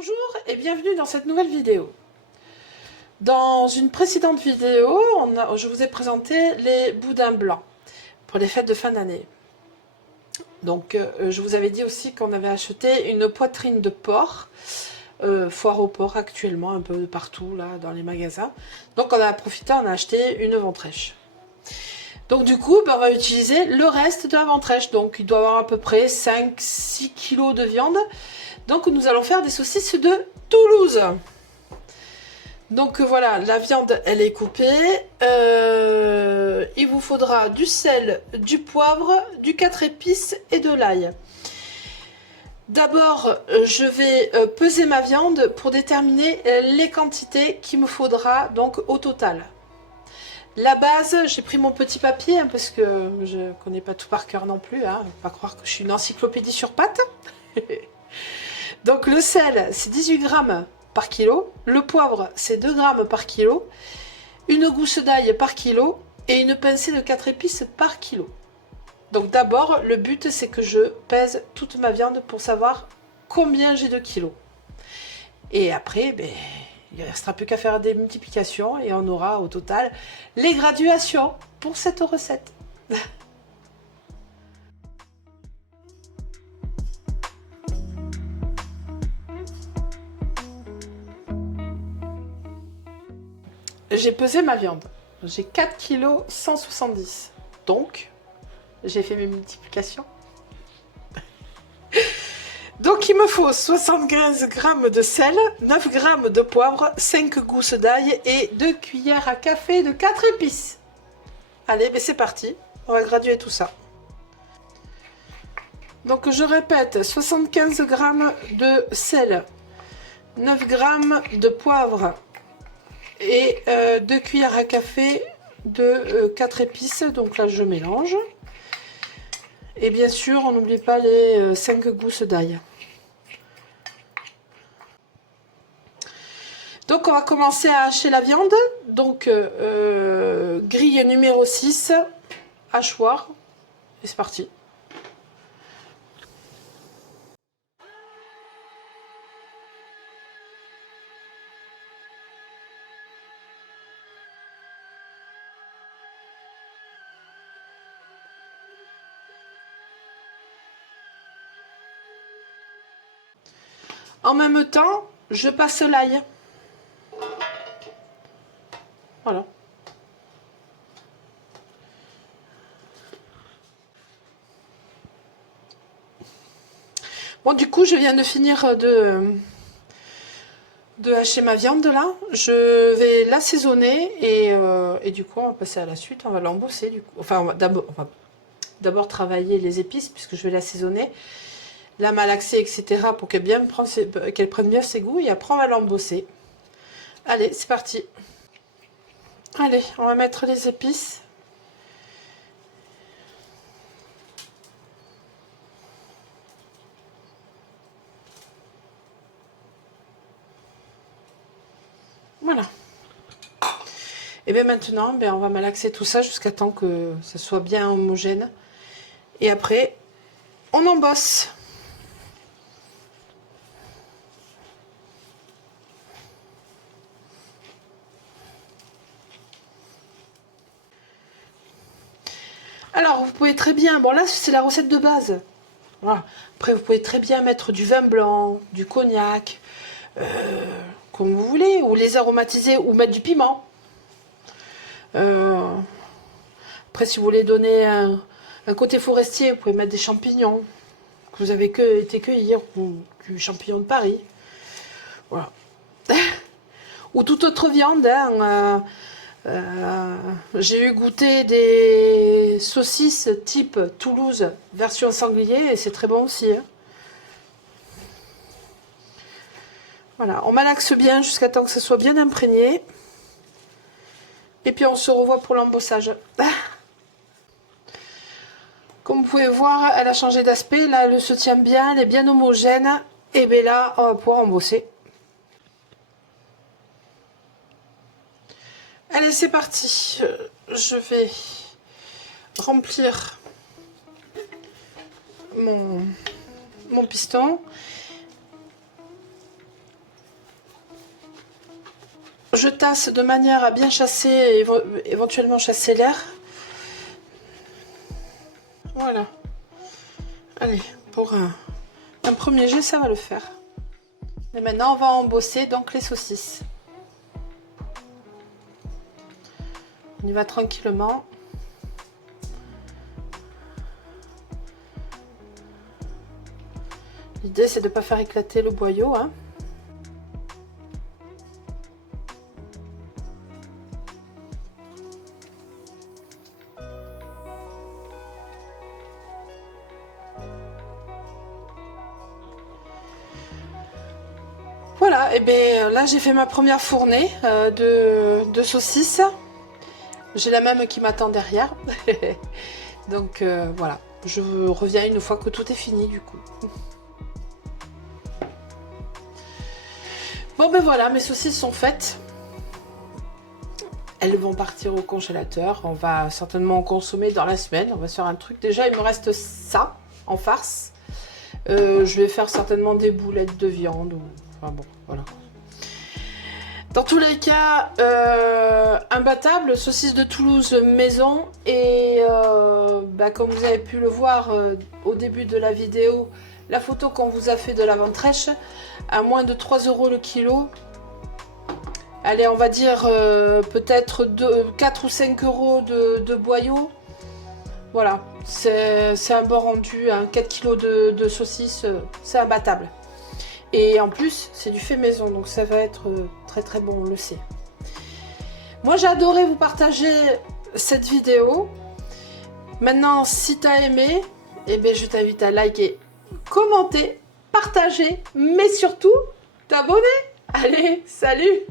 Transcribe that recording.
Bonjour et bienvenue dans cette nouvelle vidéo. Dans une précédente vidéo, je vous ai présenté les boudins blancs pour les fêtes de fin d'année. Donc je vous avais dit aussi qu'on avait acheté une poitrine de porc, foire au porc actuellement un peu partout là dans les magasins. Donc on a profité, on a acheté une ventrèche. Donc du coup, on va utiliser le reste de la ventrèche. Donc il doit y avoir à peu près 5-6 kg de viande. Donc nous allons faire des saucisses de Toulouse. Donc voilà, la viande elle est coupée. Il vous faudra du sel, du poivre, du 4 épices et de l'ail. D'abord, je vais peser ma viande pour déterminer les quantités qu'il me faudra donc au total. La base, j'ai pris mon petit papier hein, parce que je ne connais pas tout par cœur non plus. Hein, pas croire que je suis une encyclopédie sur pattes. Donc le sel, c'est 18 grammes par kilo. Le poivre, c'est 2 grammes par kilo. Une gousse d'ail par kilo. Et une pincée de 4 épices par kilo. Donc d'abord, le but, c'est que je pèse toute ma viande pour savoir combien j'ai de kilos. Et après, il ne restera plus qu'à faire des multiplications et on aura au total les graduations pour cette recette. J'ai pesé ma viande. J'ai 4 kg 170. Donc, j'ai fait mes multiplications. Donc, il me faut 75 g de sel, 9 g de poivre, 5 gousses d'ail et 2 cuillères à café de 4 épices. Allez, c'est parti. On va graduer tout ça. Donc, je répète, 75 g de sel, 9 g de poivre, et 2 cuillères à café de 4 épices. Donc là je mélange et bien sûr on n'oublie pas les 5 gousses d'ail. Donc on va commencer à hacher la viande. Donc grille numéro 6, hachoir, et c'est parti. En même temps, je passe l'ail. Voilà. Bon, du coup, je viens de finir de hacher ma viande là. Je vais l'assaisonner et du coup, on va passer à la suite. On va l'embosser du coup. Enfin, on va d'abord travailler les épices puisque je vais l'assaisonner. La malaxer, etc. pour qu'elle prenne bien ses goûts et après on va l'embosser. Allez, c'est parti. Allez, on va mettre les épices. Voilà. Et bien maintenant, on va malaxer tout ça jusqu'à temps que ça soit bien homogène. Et après, on embosse. Alors, vous pouvez très bien... Bon, là, c'est la recette de base. Voilà. Après, vous pouvez très bien mettre du vin blanc, du cognac, comme vous voulez, ou les aromatiser, ou mettre du piment. Après, si vous voulez donner un côté forestier, vous pouvez mettre des champignons que vous avez été cueillir, ou du champignon de Paris. Voilà. Ou toute autre viande. Hein, j'ai eu goûté des saucisses type Toulouse version sanglier et c'est très bon aussi. Hein. Voilà, on malaxe bien jusqu'à temps que ça soit bien imprégné. Et puis on se revoit pour l'embossage. Comme vous pouvez voir, elle a changé d'aspect. Là, elle se tient bien, elle est bien homogène. Et bien là, on va pouvoir embosser. Allez, c'est parti. Je vais remplir mon piston. je tasse de manière à bien chasser et éventuellement chasser l'air. Voilà. Allez, pour un premier jet, ça va le faire. Et maintenant, on va embosser donc les saucisses. On y va tranquillement. L'idée, c'est de ne pas faire éclater le boyau, hein. Voilà, et bien là j'ai fait ma première fournée de saucisses. J'ai la même qui m'attend derrière. Donc voilà, je reviens une fois que tout est fini du coup. Bon ben voilà, mes saucisses sont faites. Elles vont partir au congélateur. On va certainement en consommer dans la semaine. On va se faire un truc. Déjà il me reste ça en farce. Je vais faire certainement des boulettes de viande. Enfin bon, voilà. Dans tous les cas, imbattable, saucisse de Toulouse maison. Et comme vous avez pu le voir au début de la vidéo, la photo qu'on vous a fait de la ventrèche, à moins de 3 € le kilo. Allez, on va dire peut-être 4 ou 5 € de boyau. Voilà, c'est un bon rendu, hein, 4 kg de saucisses, c'est imbattable. Et en plus, c'est du fait maison, donc ça va être très très bon, on le sait. Moi, j'ai adoré vous partager cette vidéo. Maintenant, si tu as aimé, eh bien, je t'invite à liker, commenter, partager, mais surtout, t'abonner. Allez, salut!